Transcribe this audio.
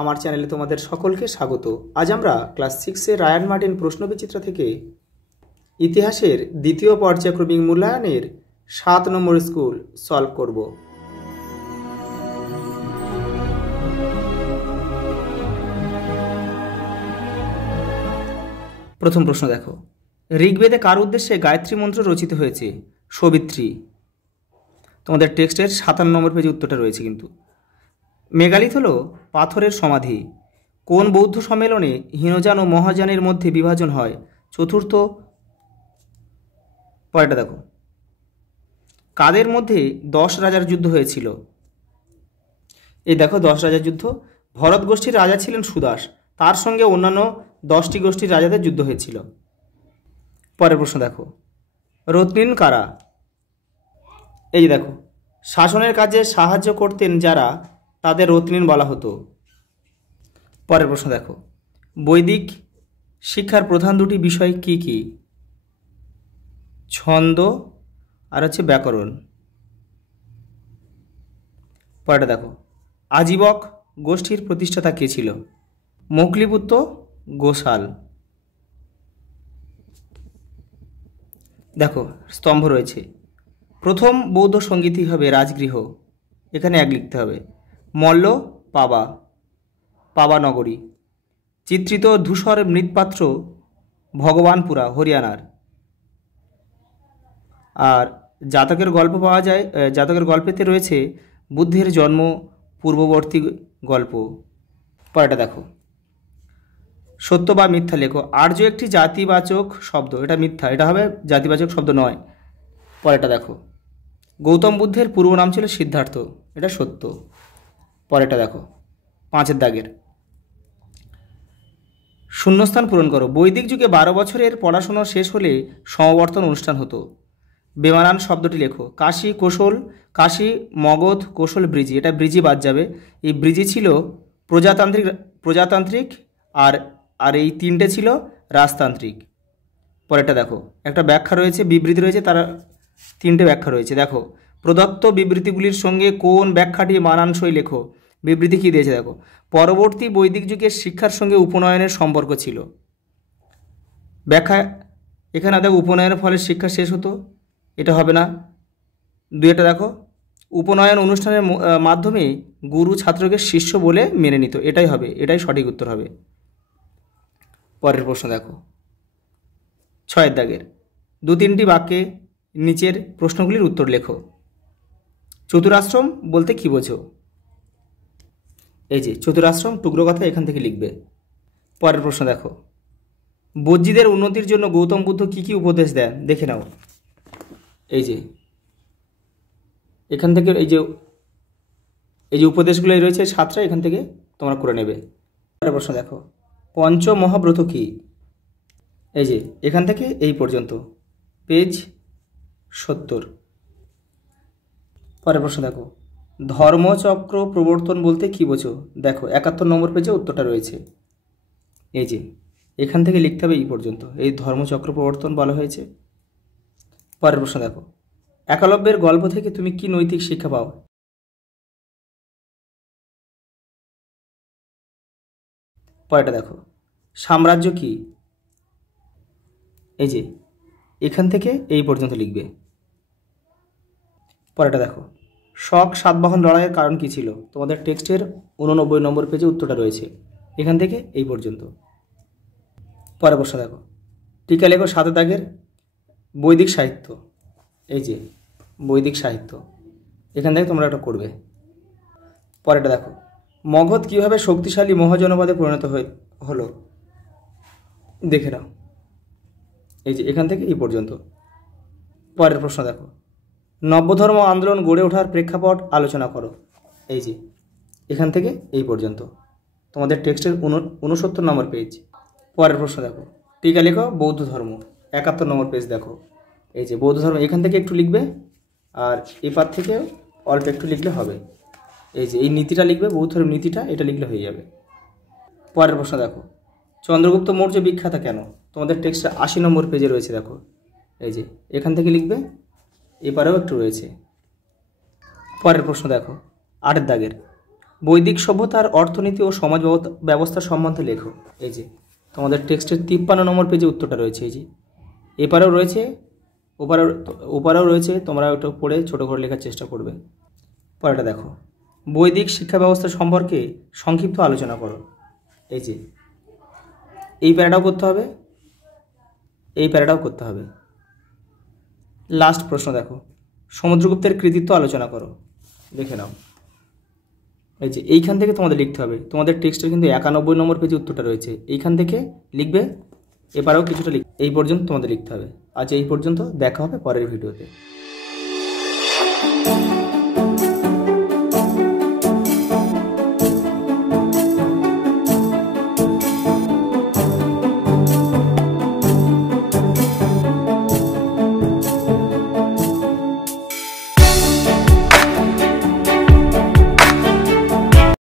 আমার চ্যানেলে তোমাদের সকলকে স্বাগত। আজ আমরা ক্লাস 6-এর রায়ান মার্টিন প্রশ্নবিচিত্রা থেকে ইতিহাসের দ্বিতীয় পর্যায়ক্রমিক মূল্যায়নের 7 নম্বর স্কুল সলভ করব। প্রথম প্রশ্ন দেখো, ঋগ্বেদে কার উদ্দেশ্যে গায়ত্রী মন্ত্র রচিত হয়েছে? সবিত্রী। তোমাদের টেক্সটের 57 নম্বর পেজে উত্তরটা রয়েছে। কিন্তু মেগালিথ হলো পাথরের সমাধি। কোন বৌদ্ধ সম্মেলনে হীনযান ও মহাযানের মধ্যে বিভাজন হয়? চতুর্থ। পরেরটা দেখো, কাদের মধ্যে 10 রাজার যুদ্ধ হয়েছিল? এই দেখো 10 রাজার যুদ্ধ। ভরত গোষ্ঠীর রাজা ছিলেন সুদাস, তার সঙ্গে অন্যান্য 10টি গোষ্ঠীর রাজাদের যুদ্ধ হয়েছিল। পরের প্রশ্ন দেখো, রত্নিন কারা? এই যে দেখো, শাসনের কাজে সাহায্য করতেন যারা, তাদের রত্নিন বলা হতো। পরের প্রশ্ন দেখো, বৈদিক শিক্ষার প্রধান দুটি বিষয় কি কি? ছন্দ আর হচ্ছে ব্যাকরণ। পরেরটা দেখো, আজীবক গোষ্ঠীর প্রতিষ্ঠাতা কে ছিল? মৌকলিপুত্র গোসাল। দেখো স্তম্ভ রয়েছে। প্রথম বৌদ্ধ সঙ্গীতই হবে রাজগৃহ, এখানে 1 লিখতে হবে। মল্ল পাবা নগরী। চিত্রিত ধূসর মৃৎপাত্র ভগবানপুরা হরিয়ানার। আর জাতকের গল্প পাওয়া যায়, জাতকের গল্পেতে রয়েছে বুদ্ধের জন্ম পূর্ববর্তী গল্প। পরেরটা দেখো, সত্য বা মিথ্যা লেখো। আর্য একটি জাতিবাচক শব্দ, এটা মিথ্যা, এটা হবে জাতিবাচক শব্দ নয়। পরেরটা দেখো, গৌতম বুদ্ধের পূর্ব নাম ছিল সিদ্ধার্থ, এটা সত্য। পরেরটা দেখো, 5-এর দাগের শূন্যস্থান পূরণ করো। বৈদিক যুগে 12 বছরের পড়াশোনা শেষ হলে সমাবর্তন অনুষ্ঠান হতো। বেমানান শব্দটি লেখো। কাশী কোশল, কাশী মগধ, কোশল ব্রিজি, এটা ব্রিজি বাদ যাবে। এই ব্রিজি ছিল প্রজাতান্ত্রিক আর এই 3টে ছিল রাজতান্ত্রিক। পরেরটা দেখো, একটা ব্যাখ্যা রয়েছে, বিবৃতি রয়েছে, তার 3টে ব্যাখ্যা রয়েছে। দেখো, প্রদত্ত বিবৃতিগুলির সঙ্গে কোন ব্যাখ্যাটি মানানসই লেখো। বিবৃতি কী দিয়েছে দেখো, পরবর্তী বৈদিক যুগের শিক্ষার সঙ্গে উপনয়নের সম্পর্ক ছিল। ব্যাখ্যা এখানে দেখো, উপনয়নের ফলে শিক্ষা শেষ হতো, এটা হবে না। 2টা দেখো, উপনয়ন অনুষ্ঠানের মাধ্যমে গুরু ছাত্রকে শিষ্য বলে মেনে নিত, এটাই হবে, এটাই সঠিক উত্তর হবে। পরের প্রশ্ন দেখো, 6-এর দাগের 2-3টি বাক্যে নিচের প্রশ্নগুলির উত্তর লেখো। চতুরাশ্রম বলতে কি বোঝো? এই যে চতুরাশ্রম টুকরো কথা এখান থেকে লিখবে। পরের প্রশ্ন দেখো, বজ্জীদের উন্নতির জন্য গৌতম বুদ্ধ কি কি উপদেশ দেন? দেখে নাও। এই যে এখান থেকে এই যে উপদেশগুলো রয়েছে 7টা, এখান থেকে তোমরা করে নেবে। পরের প্রশ্ন দেখো, পঞ্চমহাব্রত কি? এই যে এখান থেকে এই পর্যন্ত, পেজ 70। পরের প্রশ্ন দেখো, ধর্মচক্র প্রবর্তন বলতে কি বোঝো? দেখো 71 নম্বর পেজে উত্তরটা রয়েছে। এই যে এখান থেকে লিখতে হবে এই পর্যন্ত, এই ধর্মচক্র প্রবর্তন বলা হয়েছে। পরের প্রশ্ন দেখো, একলব্যের গল্প থেকে তুমি কি নৈতিক শিক্ষা পাও? পরেরটা দেখো, সাম্রাজ্য কি? এই যে এখান থেকে এই পর্যন্ত লিখবে। পরেরটা দেখো, শক সাতবাহন লড়াইয়ের কারণ কি ছিল? তোমাদের টেক্সটের 89 নম্বর পেজে উত্তরটা রয়েছে, এখান থেকে এই পর্যন্ত। পরের প্রশ্ন দেখো, টিকা লেখো 7 দাগের বৈদিক সাহিত্য। এই যে বৈদিক সাহিত্য, এখান থেকে তোমরা এটা করবে। পরেরটা দেখো, মগধ কীভাবে শক্তিশালী মহাজনপদে পরিণত হলো? দেখে নাও। এই যে এখান থেকে এই পর্যন্ত। পরের প্রশ্ন দেখো, নব্যধর্ম আন্দোলন গড়ে ওঠার প্রেক্ষাপট আলোচনা করো। এই যে এখান থেকে এই পর্যন্ত, তোমাদের টেক্সটের 69 নম্বর পেজ। পরের প্রশ্ন দেখো, টিকা লেখো বৌদ্ধ ধর্ম, 71 নম্বর পেজ দেখো। এই যে বৌদ্ধ ধর্ম, এখান থেকে একটু লিখবে, আর এপার থেকে অল্প একটু লিখলে হবে। এই যে এই নীতিটা লিখবে, বৌদ্ধ ধর্মের নীতিটা, এটা লিখলে হয়ে যাবে। পরের প্রশ্ন দেখো, চন্দ্রগুপ্ত মৌর্য বিখ্যাত কেন? তোমাদের টেক্সটে 80 নম্বর পেজে রয়েছে, দেখো। এই যে এখান থেকে লিখবে, এপারেও একটু রয়েছে। পরের প্রশ্ন দেখো, 8-এর দাগের বৈদিক সভ্যতার অর্থনীতি ও সমাজ ব্যবস্থা সম্বন্ধে লেখো। এই যে তোমাদের টেক্সটের 53 নম্বর পেজে উত্তরটা রয়েছে। এই যে এপারেও রয়েছে, ওপারেও রয়েছে, তোমরা ওটা পড়ে ছোটো করে লেখার চেষ্টা করবে। পরেরটা দেখো, বৈদিক শিক্ষা ব্যবস্থা সম্পর্কে সংক্ষিপ্ত আলোচনা করো। এই যে এই প্যারাটাও করতে হবে, এই প্যারাটাও করতে হবে। লাস্ট প্রশ্ন দেখো, সমুদ্রগুপ্তের কৃতিত্ব আলোচনা করো। দেখে নাও, এই যে এইখান থেকে তোমাদের লিখতে হবে। তোমাদের টেক্সটের কিন্তু 91 নম্বর পেজে উত্তরটা রয়েছে, এইখান থেকে লিখবে। এবারেও কিছুটা এই পর্যন্ত তোমাদের লিখতে হবে। আজ এই পর্যন্ত, দেখা হবে পরের ভিডিওতে।